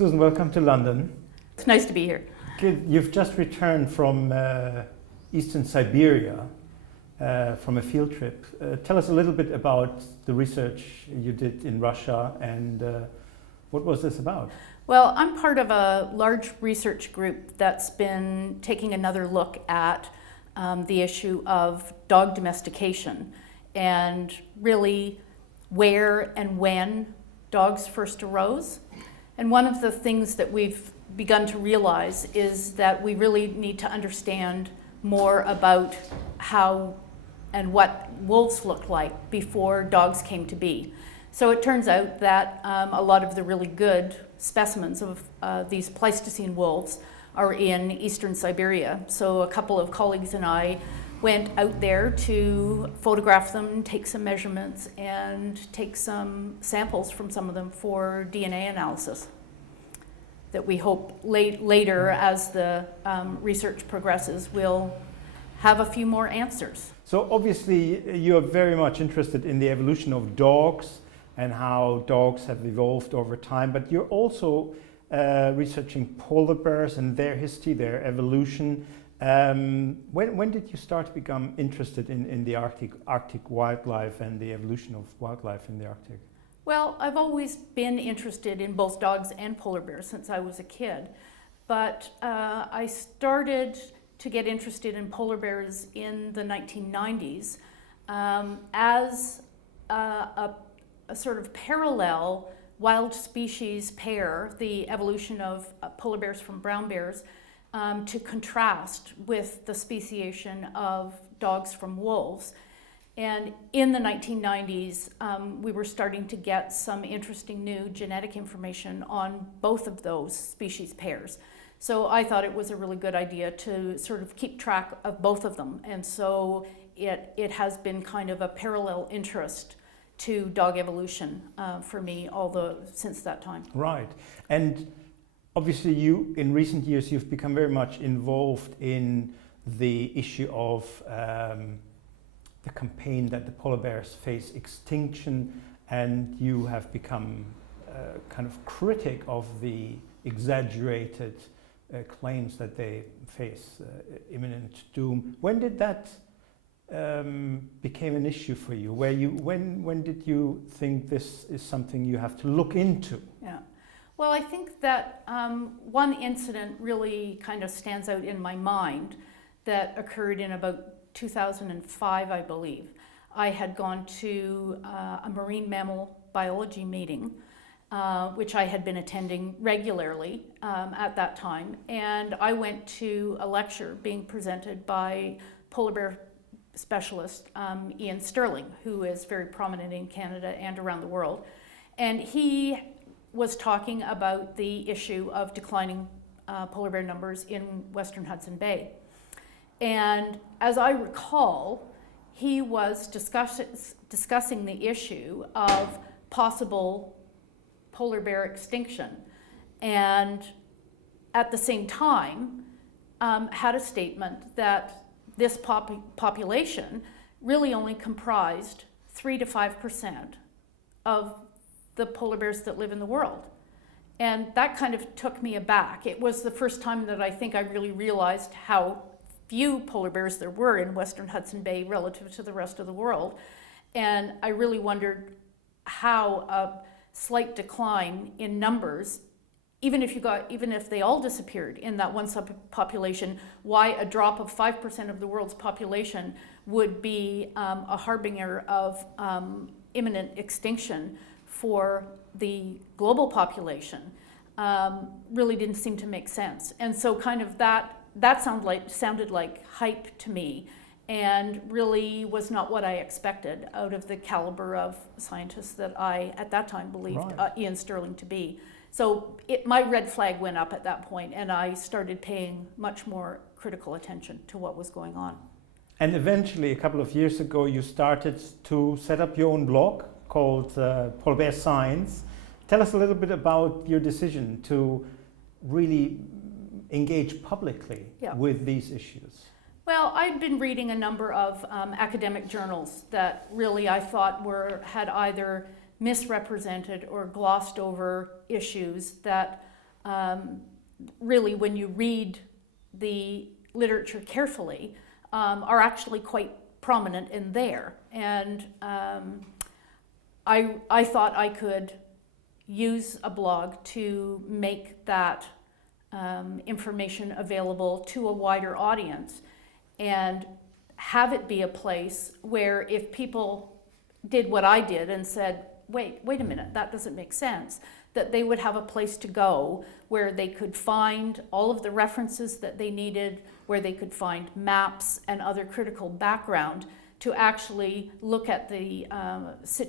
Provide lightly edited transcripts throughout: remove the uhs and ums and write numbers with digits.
Susan, welcome to London. It's nice to be here. Good. You've just returned from Eastern Siberia from a field trip. Tell us a little bit about the research you did in Russia and what was this about? Well, I'm part of a large research group that's been taking another look at the issue of dog domestication and really where and when dogs first arose. And one of the things that we've begun to realize is that we really need to understand more about how and what wolves looked like before dogs came to be. So it turns out that a lot of the really good specimens of these Pleistocene wolves are in Eastern Siberia. So a couple of colleagues and I went out there to photograph them, take some measurements, and take some samples from some of them for DNA analysis that we hope later, as the research progresses, we'll have a few more answers. So obviously you're very much interested in the evolution of dogs and how dogs have evolved over time, but you're also researching polar bears and their history, their evolution. When did you start to become interested in the Arctic wildlife and the evolution of wildlife in the Arctic? Well, I've always been interested in both dogs and polar bears since I was a kid, but I started to get interested in polar bears in the 1990s as a sort of parallel wild species pair, the evolution of polar bears from brown bears, to contrast with the speciation of dogs from wolves. And in the 1990s, we were starting to get some interesting new genetic information on both of those species pairs. So I thought it was a really good idea to sort of keep track of both of them. And so it has been kind of a parallel interest to dog evolution for me since that time. Right. And obviously you, in recent years, you've become very much involved in the issue of the campaign that the polar bears face extinction, and you have become kind of critic of the exaggerated claims that they face imminent doom. When did that became an issue for you? When did you think this is something you have to look into? Yeah. Well, I think that one incident really kind of stands out in my mind that occurred in about 2005, I believe. I had gone to a marine mammal biology meeting, which I had been attending regularly at that time, and I went to a lecture being presented by polar bear specialist Ian Sterling, who is very prominent in Canada and around the world, and he was talking about the issue of declining polar bear numbers in Western Hudson Bay. And as I recall, he was discussing the issue of possible polar bear extinction, and at the same time had a statement that this population really only comprised 3 to 5% of the polar bears that live in the world. And that kind of took me aback. It was the first time that I think I really realized how few polar bears there were in Western Hudson Bay relative to the rest of the world. And I really wondered how a slight decline in numbers, even if they all disappeared in that one subpopulation, why a drop of 5% of the world's population would be a harbinger of imminent extinction for the global population really didn't seem to make sense. And so kind of that sounded like hype to me, and really was not what I expected out of the caliber of scientists that I at that time believed Ian Sterling to be. So my red flag went up at that point, and I started paying much more critical attention to what was going on. And eventually, a couple of years ago, you started to set up your own blog called Forbear Signs. Tell us a little bit about your decision to really engage publicly with these issues. Well, I'd been reading a number of academic journals that really I thought had either misrepresented or glossed over issues that really, when you read the literature carefully, are actually quite prominent in there. And I thought I could use a blog to make that information available to a wider audience and have it be a place where if people did what I did and said, wait a minute, that doesn't make sense, that they would have a place to go where they could find all of the references that they needed, where they could find maps and other critical background to actually look at the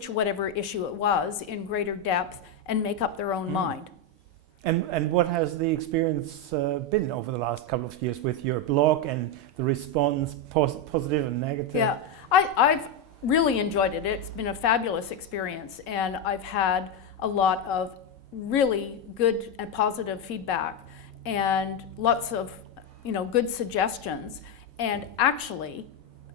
whatever issue it was in greater depth and make up their own mind. And what has the experience been over the last couple of years with your blog and the response, positive and negative? Yeah, I've really enjoyed it. It's been a fabulous experience, and I've had a lot of really good and positive feedback and lots of good suggestions, and actually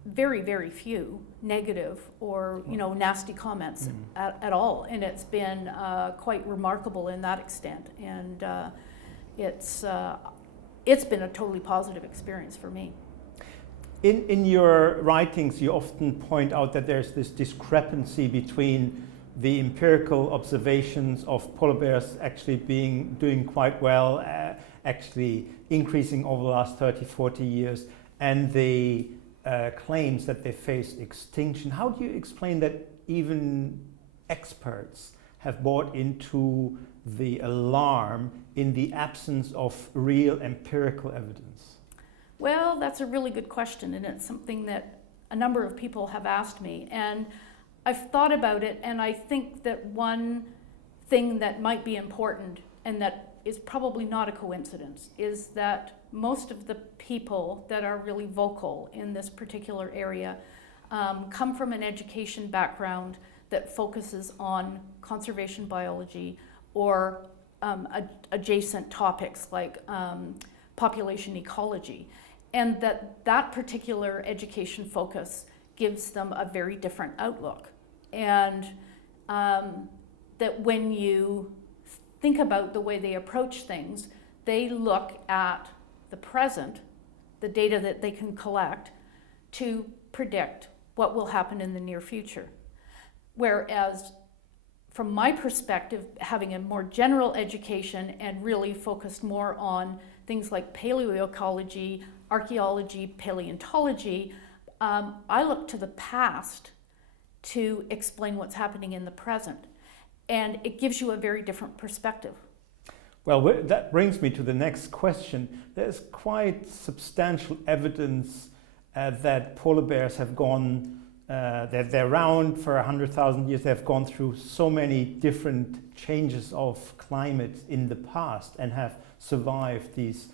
very, very few negative or nasty comments at all, and it's been quite remarkable in that extent, and it's been a totally positive experience for me. In your writings, you often point out that there's this discrepancy between the empirical observations of polar bears actually doing quite well, actually increasing over the last 30-40 years, and the claims that they face extinction. How do you explain that even experts have bought into the alarm in the absence of real empirical evidence? Well, that's a really good question, and it's something that a number of people have asked me, and I've thought about it, and I think that one thing that might be important and that is probably not a coincidence is that most of the people that are really vocal in this particular area come from an education background that focuses on conservation biology or adjacent topics like population ecology, and that particular education focus gives them a very different outlook, and that when you think about the way they approach things, they look at the present, the data that they can collect, to predict what will happen in the near future. Whereas from my perspective, having a more general education and really focused more on things like paleoecology, archaeology, paleontology, I look to the past to explain what's happening in the present. And it gives you a very different perspective. Well, that brings me to the next question. There's quite substantial evidence that polar bears have gone, they're around for 100,000 years. They've gone through so many different changes of climate in the past and have survived these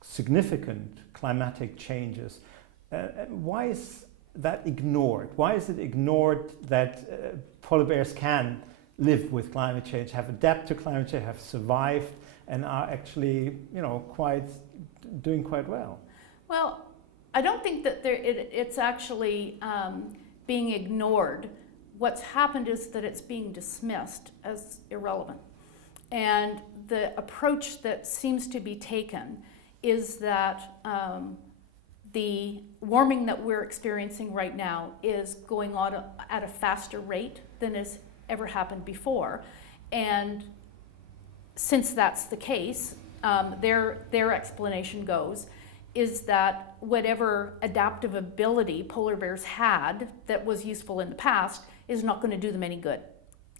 significant climatic changes. Why is that ignored? Why is it ignored that polar bears can live with climate change, have adapted to climate change, have survived, and are actually, doing quite well? Well, I don't think that it's actually being ignored. What's happened is that it's being dismissed as irrelevant. And the approach that seems to be taken is that the warming that we're experiencing right now is going on at a faster rate than has ever happened before. And since that's the case, their explanation goes is that whatever adaptive ability polar bears had that was useful in the past is not going to do them any good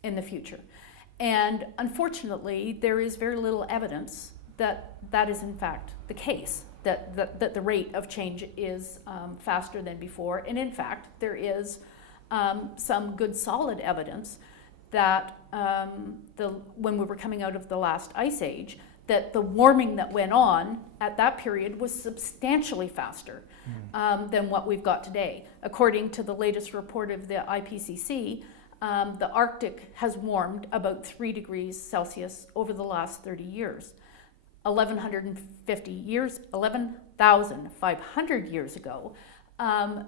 in the future. And unfortunately, there is very little evidence that that is in fact the case, that the rate of change is faster than before. And in fact, there is some good solid evidence that when we were coming out of the last ice age, that the warming that went on at that period was substantially faster than what we've got today. According to the latest report of the IPCC, the Arctic has warmed about 3 degrees Celsius over the last 30 years. 11,500 years ago,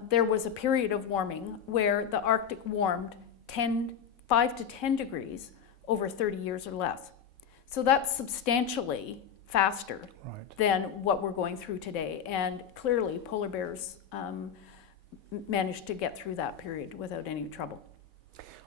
there was a period of warming where the Arctic warmed 5 to 10 degrees over 30 years or less. So that's substantially faster Right. than what we're going through today. And clearly, polar bears managed to get through that period without any trouble.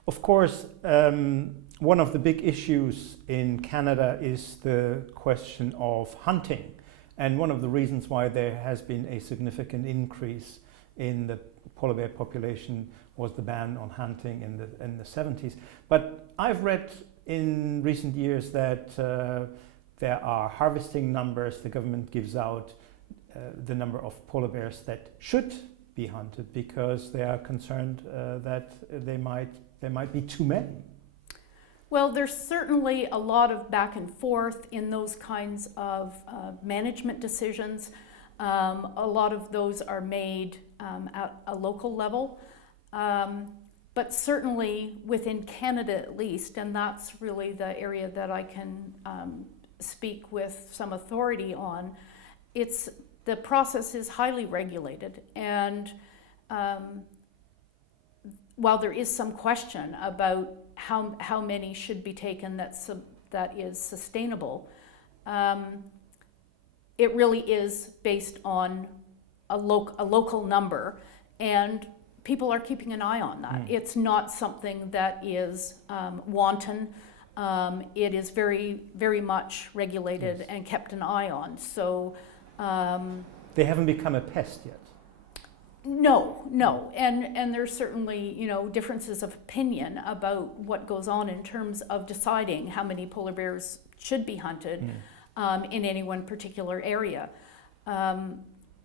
Of course, one of the big issues in Canada is the question of hunting. And one of the reasons why there has been a significant increase in the polar bear population was the ban on hunting in the 70s. But I've read in recent years that there are harvesting numbers. The government gives out the number of polar bears that should be hunted because they are concerned that there might be too many. Well, there's certainly a lot of back and forth in those kinds of management decisions. A lot of those are made at a local level. But certainly within Canada at least, and that's really the area that I can speak with some authority on, the process is highly regulated. And while there is some question about how many should be taken that is sustainable, it really is based on a local number, and people are keeping an eye on that. It's not something that is wanton. It is very, very much regulated and kept an eye on. So they haven't become a pest yet. No, and there's certainly differences of opinion about what goes on in terms of deciding how many polar bears should be hunted in any one particular area.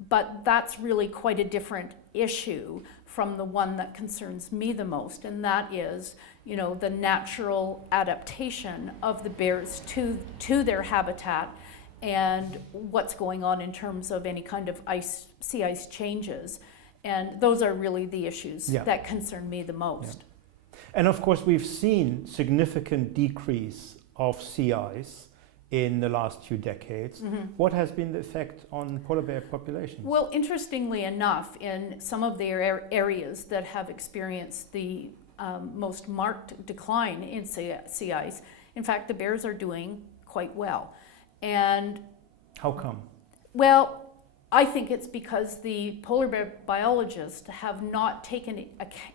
But that's really quite a different issue from the one that concerns me the most, and that is, the natural adaptation of the bears to their habitat and what's going on in terms of any kind of sea ice changes. And those are really the issues that concern me the most. Yeah. And of course, we've seen significant decrease of sea ice in the last few decades. What has been the effect on polar bear populations? Well, interestingly enough, in some of the areas that have experienced the most marked decline in sea ice, in fact, the bears are doing quite well. And how come? Well, I think it's because the polar bear biologists have not taken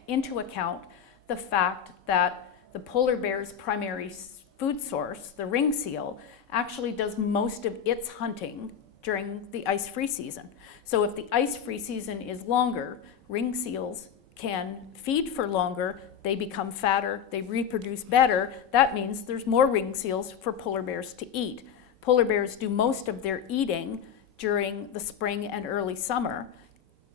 into account the fact that the polar bear's primary food source, the ring seal, actually does most of its hunting during the ice-free season. So if the ice-free season is longer, ring seals can feed for longer, they become fatter, they reproduce better. That means there's more ring seals for polar bears to eat. Polar bears do most of their eating during the spring and early summer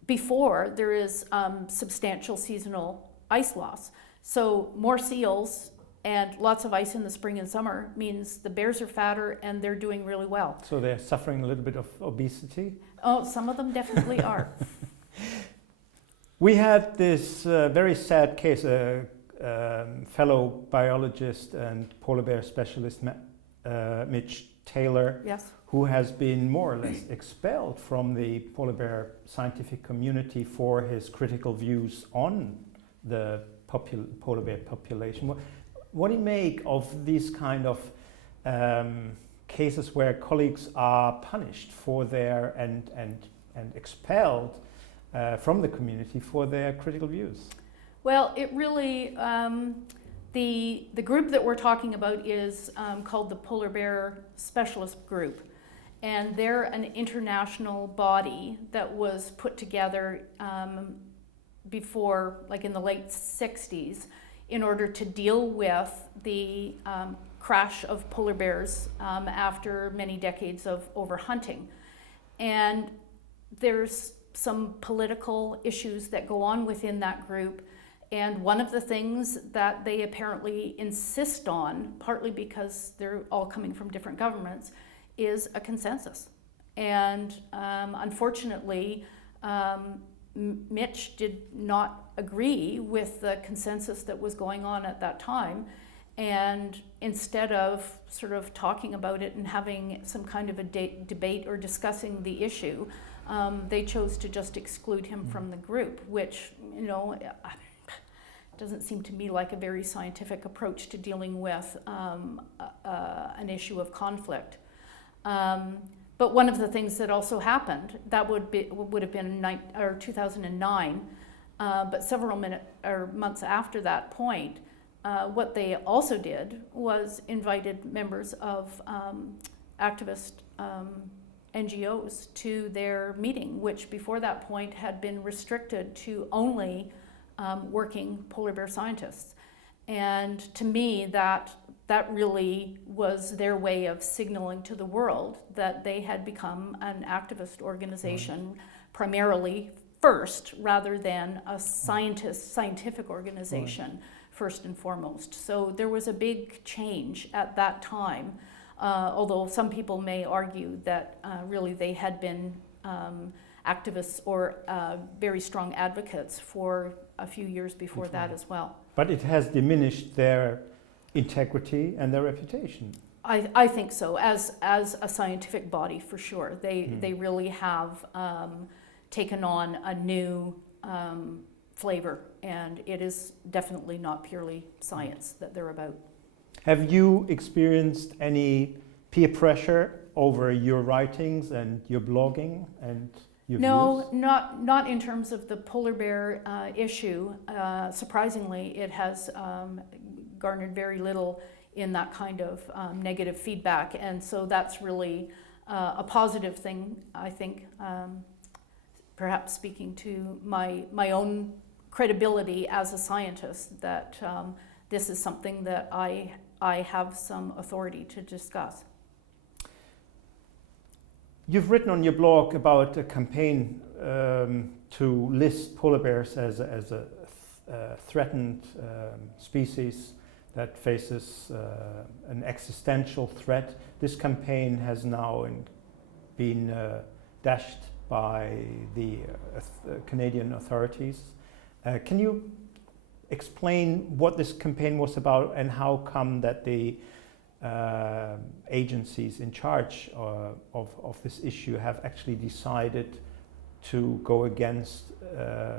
before there is substantial seasonal ice loss. So more seals and lots of ice in the spring and summer means the bears are fatter and they're doing really well. So they're suffering a little bit of obesity? Oh, some of them definitely are. We had this very sad case, a fellow biologist and polar bear specialist, Mitch Taylor, who has been more or less expelled from the polar bear scientific community for his critical views on the polar bear population. What do you make of these kind of cases where colleagues are punished for their and expelled from the community for their critical views? Well, it really, the group that we're talking about is called the Polar Bear Specialist Group. And they're an international body that was put together before, like in the late 60s, in order to deal with the crash of polar bears after many decades of overhunting. And there's some political issues that go on within that group. And one of the things that they apparently insist on, partly because they're all coming from different governments, is a consensus. And unfortunately, Mitch did not agree with the consensus that was going on at that time. And instead of sort of talking about it and having some kind of a debate or discussing the issue, they chose to just exclude him from the group, which, doesn't seem to me like a very scientific approach to dealing with an issue of conflict. But one of the things that also happened, that would have been 2009, but several months after that point, what they also did was invited members of activist NGOs to their meeting, which before that point had been restricted to only working polar bear scientists. And to me, that really was their way of signaling to the world that they had become an activist organization, right, primarily first, rather than a scientific organization, right, first and foremost. So there was a big change at that time, although some people may argue that really they had been activists or very strong advocates for a few years before that as well. But it has diminished their integrity and their reputation. I think so, as a scientific body, for sure. They really have taken on a new flavor, and it is definitely not purely science that they're about. Have you experienced any peer pressure over your writings and your blogging and your views? Not in terms of the polar bear issue. Surprisingly, it has garnered very little in that kind of negative feedback, and so that's really a positive thing, I think. Perhaps speaking to my own credibility as a scientist, that this is something that I have some authority to discuss. You've written on your blog about a campaign to list polar bears as a threatened species that faces an existential threat. This campaign has now been dashed by the Canadian authorities. Can you explain what this campaign was about and how come that the agencies in charge of this issue have actually decided to go against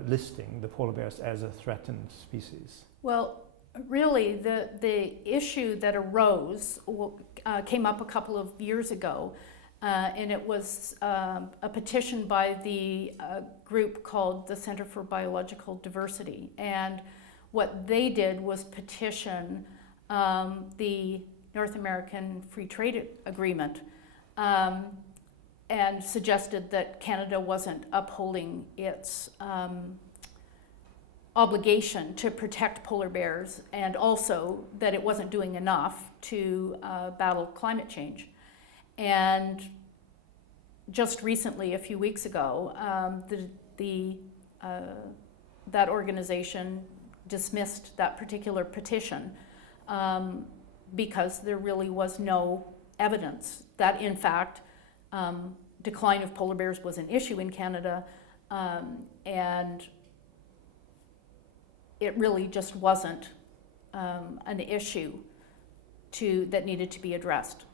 listing the polar bears as a threatened species? Well, really, the issue that arose came up a couple of years ago, and it was a petition by the group called the Center for Biological Diversity. And what they did was petition the North American Free Trade Agreement and suggested that Canada wasn't upholding its obligation to protect polar bears, and also that it wasn't doing enough to battle climate change. And just recently, a few weeks ago, that organization dismissed that particular petition because there really was no evidence that, in fact, decline of polar bears was an issue in Canada, and it really just wasn't an issue that needed to be addressed.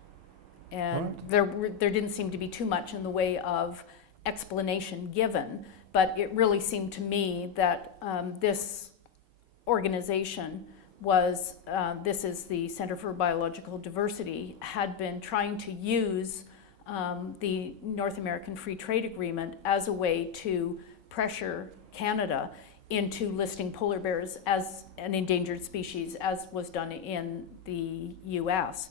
And right, there didn't seem to be too much in the way of explanation given, but it really seemed to me that this organization was, this is the Center for Biological Diversity, had been trying to use the North American Free Trade Agreement as a way to pressure Canada into listing polar bears as an endangered species, as was done in the US.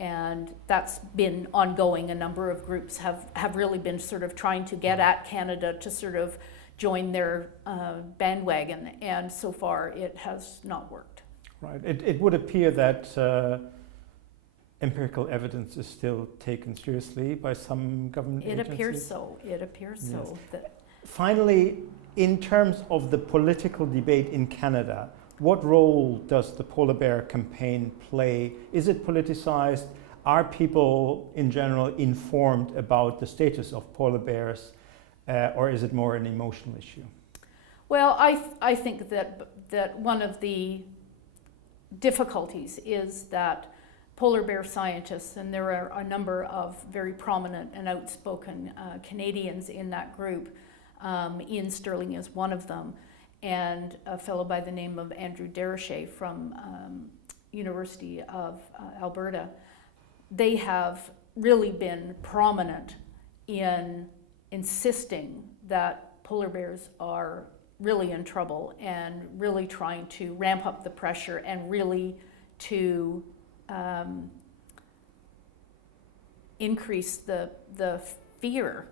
And that's been ongoing. A number of groups have really been sort of trying to get at Canada to sort of join their bandwagon, and so far it has not worked. Right. It would appear that empirical evidence is still taken seriously by some government agencies. It appears so. Finally, in terms of the political debate in Canada, what role does the polar bear campaign play? Is it politicized? Are people in general informed about the status of polar bears, or is it more an emotional issue? Well, I think that one of the difficulties is that polar bear scientists, and there are a number of very prominent and outspoken Canadians in that group, Ian Sterling is one of them, and a fellow by the name of Andrew Derochet from University of Alberta. They have really been prominent in insisting that polar bears are really in trouble and really trying to ramp up the pressure and really to increase the fear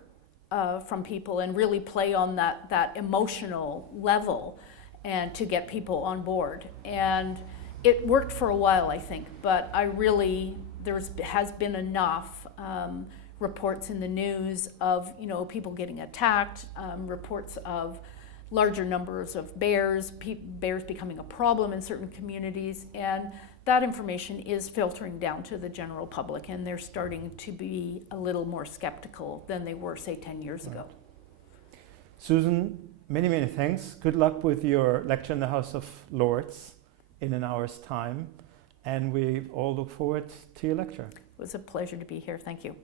from people and really play on that emotional level and to get people on board. And it worked for a while, I think, but has been enough reports in the news of people getting attacked, reports of larger numbers of bears becoming a problem in certain communities, and that information is filtering down to the general public, and they're starting to be a little more skeptical than they were, say, 10 years ago. Susan, many, many thanks. Good luck with your lecture in the House of Lords in an hour's time, and we all look forward to your lecture. It was a pleasure to be here. Thank you.